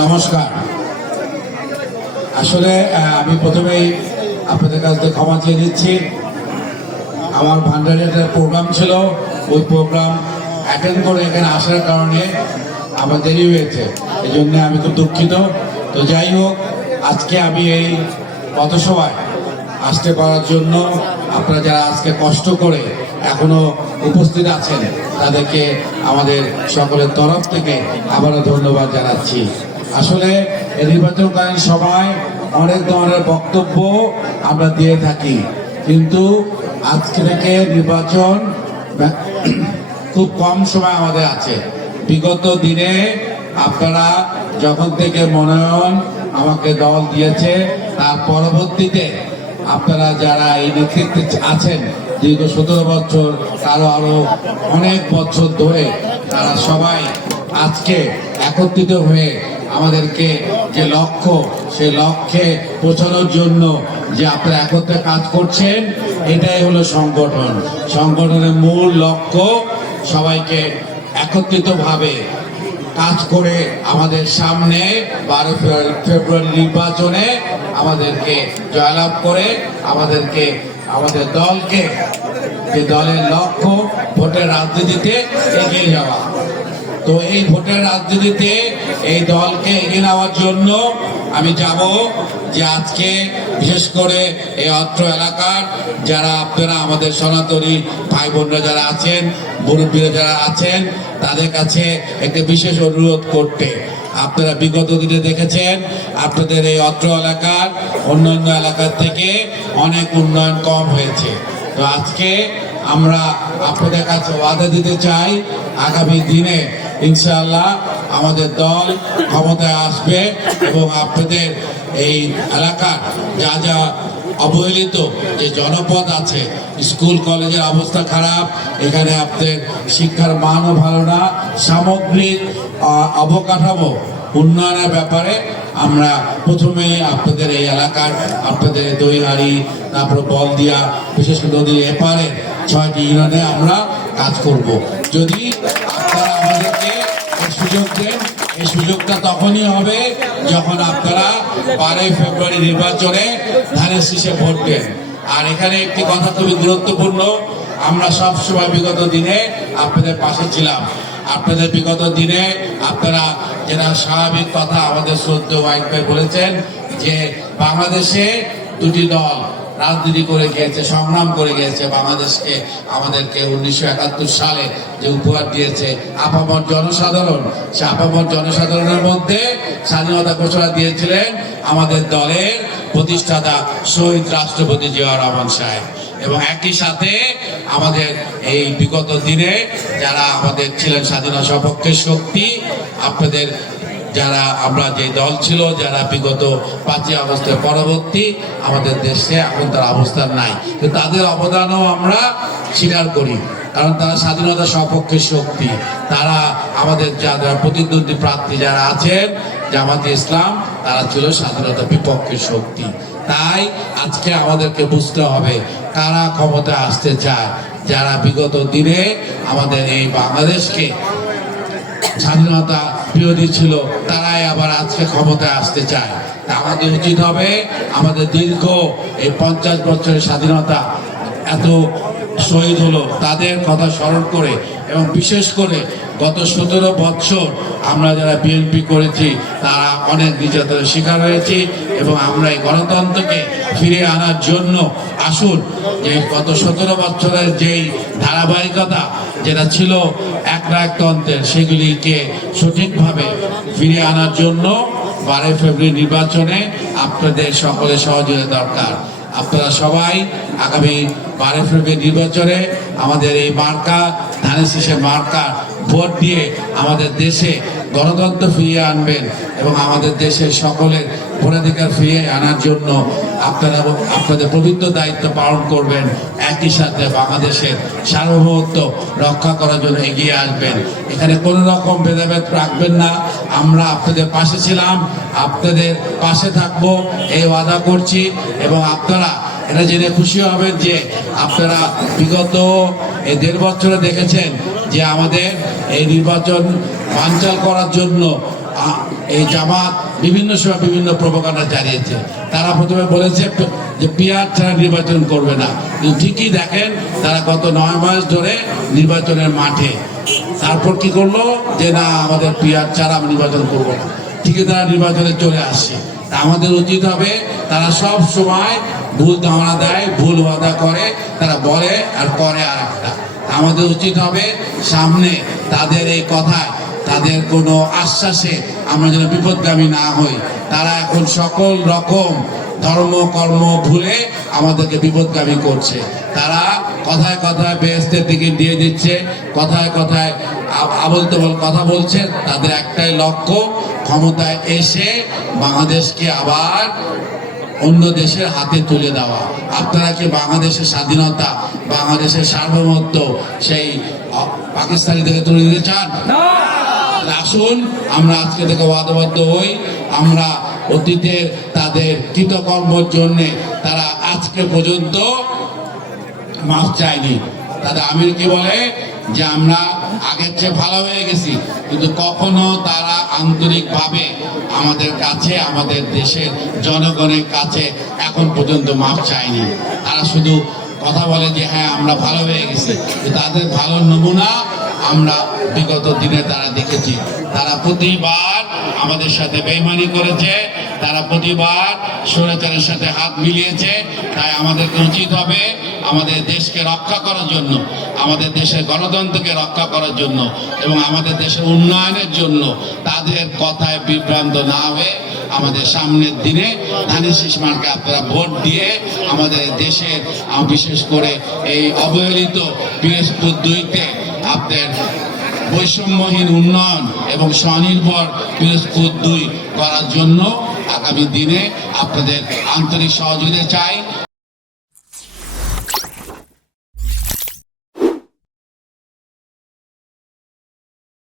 নমস্কার। আসলে আমি প্রথমেই আপনাদের কাছ থেকে ক্ষমা চেয়ে নিচ্ছি। আমার ভান্ডারে একটা প্রোগ্রাম ছিল, ওই প্রোগ্রাম অ্যাটেন্ড করে এখানে আসার কারণে আমার দেরি হয়েছে, এই জন্য আমি খুব দুঃখিত। তো যাই হোক, আজকে আমি এই পথসভায় আসতে পারার জন্য আপনারা যারা আজকে কষ্ট করে এখনো উপস্থিত আছেন তাদেরকে আমাদের সকলের তরফ থেকে আবারও ধন্যবাদ জানাচ্ছি। আসলে এই নির্বাচনকালীন সময় অনেক ধরনের বক্তব্য আমরা দিয়ে থাকি, কিন্তু আজকে থেকে নির্বাচন খুব কম সময় আমাদের আছে। বিগত দিনে আপনারা যখন থেকে মনোনয়ন আমাকে দল দিয়েছে, তার পরবর্তীতে আপনারা যারা এই নেতৃত্বে আছেন দীর্ঘ 17 বছর, আরো অনেক বছর ধরে, তারা সবাই আজকে একত্রিত হয়ে আমাদেরকে যে লক্ষ্য, সে লক্ষ্যে পৌঁছানোর জন্য যে আপনারা একত্রে কাজ করছেন, এটাই হলো সংগঠন। সংগঠনের মূল লক্ষ্য সবাইকে একত্রিতভাবে কাজ করে আমাদের সামনে 12 ফেব্রুয়ারি নির্বাচনে আমাদেরকে জয়লাভ করে আমাদের দলকে, যে দলের লক্ষ্য ভোটের রাজনীতিতে এগিয়ে যাওয়া। তো এই ভোটের রাজনীতিতে এই দলকে এগিয়ে নেওয়ার জন্য আমি যাব যে আজকে বিশেষ করে এই অত্র এলাকার যারা আপনারা আমাদের সনাতনী ভাই বোনরা যারা আছেন, মুরব্বীরা যারা আছেন, তাদের কাছে একটা বিশেষ অনুরোধ করতে। আপনারা বিগত দিনে দেখেছেন আপনাদের এই অত্র এলাকার অন্যান্য এলাকার থেকে অনেক উন্নয়ন কম হয়েছে। তো আজকে আমরা আপনাদের কাছে ওয়াদা দিতে চাই, আগামী দিনে ইনশাআল্লাহ আমাদের দল ক্ষমতায় আসবে এবং আপনাদের এই এলাকার যা যা অবহেলিত যে জনপদ আছে, স্কুল কলেজের অবস্থা খারাপ, এখানে আপনাদের শিক্ষার মানও ভালো না, সামগ্রিক অবকাঠামো উন্নয়নের ব্যাপারে আমরা প্রথমেই আপনাদের এই এলাকার, আপনাদের দইহারি, তারপর বলদিয়া, বিশেষ করে নদীর এপারে 6টি ইউনিয়নে আমরা কাজ করব। যদি আপনারা আমাদেরকে সুযোগ দেন, এই সুযোগটা তখনই হবে যখন আপনারা 12 ফেব্রুয়ারি নির্বাচনে ধানের শীষে ভোট দেন। আর এখানে একটি কথা খুবই গুরুত্বপূর্ণ, আমরা সবসময় বিগত দিনে আপনাদের পাশে ছিলাম। আপনাদের বিগত দিনে আপনারা যেটা স্বাভাবিক কথা আমাদের শ্রদ্ধেয় ওয়াইফ ভাই বলেছেন যে বাংলাদেশে দুটি দল রাজনীতি করে গিয়েছে, সংগ্রাম করে গিয়েছে, বাংলাদেশকে আমাদেরকে 1971 সালে যে উপহার দিয়েছে আপামর জনসাধারণ, সে আপামর জনসাধারণের মধ্যে স্বাধীনতা ঘোষণা দিয়েছিলেন আমাদের দলের প্রতিষ্ঠাতা শহীদ রাষ্ট্রপতি জিয়াউর রহমান সাহেব। এবং একই সাথে আমাদের এই বিগত দিনে যারা আমাদের ছিলেন স্বাধীনতা সপক্ষের শক্তি, আপনাদের যারা আমরা যে দল ছিল, যারা বিগত 5ই আগস্টের পরবর্তী আমাদের দেশে এখন তার অবস্থান নাই, তো তাদের অবদানও আমরা স্বীকার করি, কারণ তারা স্বাধীনতা সপক্ষের শক্তি। তারা আমাদের যারা প্রতিদ্বন্দ্বী প্রার্থী যারা আছেন জামাতে ইসলাম, তারা ছিল স্বাধীনতা বিপক্ষের শক্তি। তাই আজকে আমাদেরকে বুঝতে হবে কারা ক্ষমতায় আসতে চায়। যারা বিগত দিনে আমাদের এই বাংলাদেশকে স্বাধীনতা বিরোধী ছিল, তারাই আবার আজকে ক্ষমতায় আসতে চায়। তা আমাদের উচিত হবে আমাদের দীর্ঘ এই 50 বছরের স্বাধীনতা এত শহীদ হলো, তাদের কথা স্মরণ করে, এবং বিশেষ করে গত 17 বছর আমরা যারা বিএনপি করেছি তারা অনেক নির্যাতনের শিকার হয়েছি, এবং আমরা এই গণতন্ত্রকে ফিরিয়ে আনার জন্য আসুন যে গত 17 বছরের যেই ধারাবাহিকতা যেটা ছিল একনায়কতন্ত্রের, সেগুলিকে সঠিকভাবে ফিরিয়ে আনার জন্য 12 ফেব্রুয়ারি নির্বাচনে আপনাদের সকলের সহযোগিতা দরকার। আপনারা সবাই আগামী 12 ফেব্রুয়ারি নির্বাচনে আমাদের এই মার্কা, ধানের শীষের মার্কা ভোট দিয়ে আমাদের দেশে গণতন্ত্র ফিরিয়ে আনবেন এবং আমাদের দেশের সকলের ভোটাধিকার ফিরিয়ে আনার জন্য আপনারা আপনাদের পবিত্র দায়িত্ব পালন করবেন। একই সাথে বাংলাদেশের সার্বভৌমত্ব রক্ষা করার জন্য এগিয়ে আসবেন। এখানে কোনো রকম ভেদাভেদ রাখবেন না। আমরা আপনাদের পাশে ছিলাম, আপনাদের পাশে থাকবো এই ওয়াদা করছি। এবং আপনারা এটা জেনে খুশি হবেন যে আপনারা বিগত এই 1.5 বছরে দেখেছেন যে আমাদের এই নির্বাচন বানচাল করার জন্য এই জামাত বিভিন্ন সময় বিভিন্ন প্রোপাগান্ডা চালিয়েছে। তারা প্রথমে বলেছে যে পিয়ার ছাড়া নির্বাচন করবে না, কিন্তু ঠিকই দেখেন তারা গত 9 মাস ধরে নির্বাচনের মাঠে। তারপর কি করলো যে না আমাদের পিয়ার ছাড়া আমরা নির্বাচন করবো না, ঠিকই তারা নির্বাচনে চলে আসছে। তা আমাদের উচিত হবে, তারা সব সময় ভুল ধারণা দেয়, ভুল ওয়াদা করে, তারা বলে আর করে আর একটা। আমাদের উচিত হবে সামনে তাদের এই কথায়, তাদের কোনো আশ্বাসে আমরা যেন বিপদগামী না হই। তারা এখন সকল রকম ধর্ম কর্ম ভুলে আমাদেরকে বিপদগামী করছে। তারা কথায় কথায় বেহেশতের দিকে দিয়ে দিচ্ছে, কথায় কথায় আবল তাবল কথা বলছে। তাদের একটাই লক্ষ্য, ক্ষমতায় এসে বাংলাদেশকে আবার অন্য দেশের হাতে তুলে দেওয়া। আপনারা কি বাংলাদেশের স্বাধীনতা, বাংলাদেশের সার্বভৌমত্ব সেই পাকিস্তানিদেরকে তুলে দিতে চান? আসুন আমরা আজকে থেকে ওয়াদাবদ্ধ হই, আমরা অতীতের তাদের কৃতকর্মের জন্য তারা আজকে পর্যন্ত মাফ চায়নি। তাদের আমির কি বলে যে আমরা আগের চেয়ে ভালো হয়ে গেছি, কিন্তু কখনো তারা আন্তরিকভাবে আমাদের কাছে, আমাদের দেশের জনগণের কাছে এখন পর্যন্ত মাফ চায়নি। তারা শুধু কথা বলে যে হ্যাঁ আমরা ভালো হয়ে গেছি, তাদের ভালো নমুনা আমরা বিগত দিনে তারা দেখেছি। তারা প্রতিবার আমাদের সাথে বেইমানি করেছে, তারা প্রতিবার স্বৈরাচারের সাথে হাত মিলিয়েছে। তাই আমাদেরকে উচিত হবে আমাদের দেশকে রক্ষা করার জন্য, আমাদের দেশের গণতন্ত্রকে রক্ষা করার জন্য এবং আমাদের দেশের উন্নয়নের জন্য তাদের কথায় বিভ্রান্ত না হয়ে আমাদের সামনের দিনে ধানের শীষ মার্কে আপনারা ভোট দিয়ে আমাদের দেশের বিশেষ করে এই অবহেলিত পিরোজপুর 2-তে আপনাদের বৈষম্যহীন উন্নয়ন এবং স্বনির্ভর পিরোজপুর 2 করার জন্য আগামী দিনে আপনাদের আন্তরিক সহযোগিতা চাই।